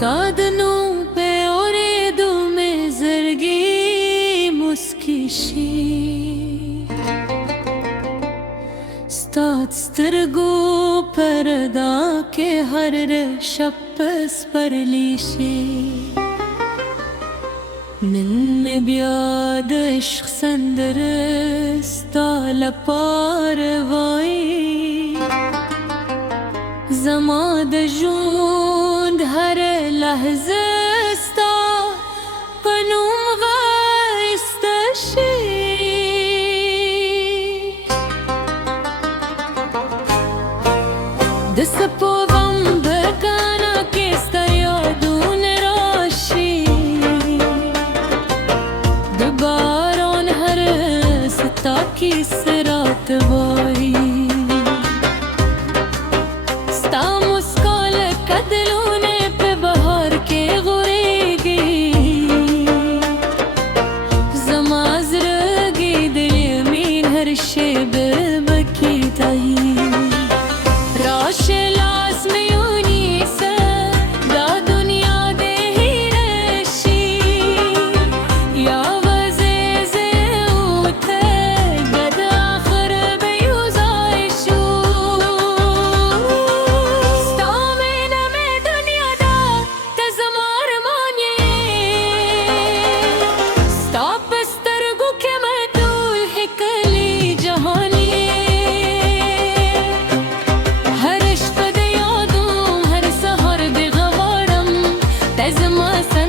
Stadnul pe oredu me zërgi muskishi Stat stërgu përda ke harë shapës për lishi من بياد عشق سندرست على پاروائی زماد جوند هر لحظه استا قنوم غایستشی دست پوام برکانا کستا یادون راشی باران هر ستا کی سرات وای ستا مسکال کدلونے پہ بہار کے غریگی زمازرگی دل یمین ہر شیب بکی تاہی راش لاس میونی سے دا دنیا دے ہی رشی یا As a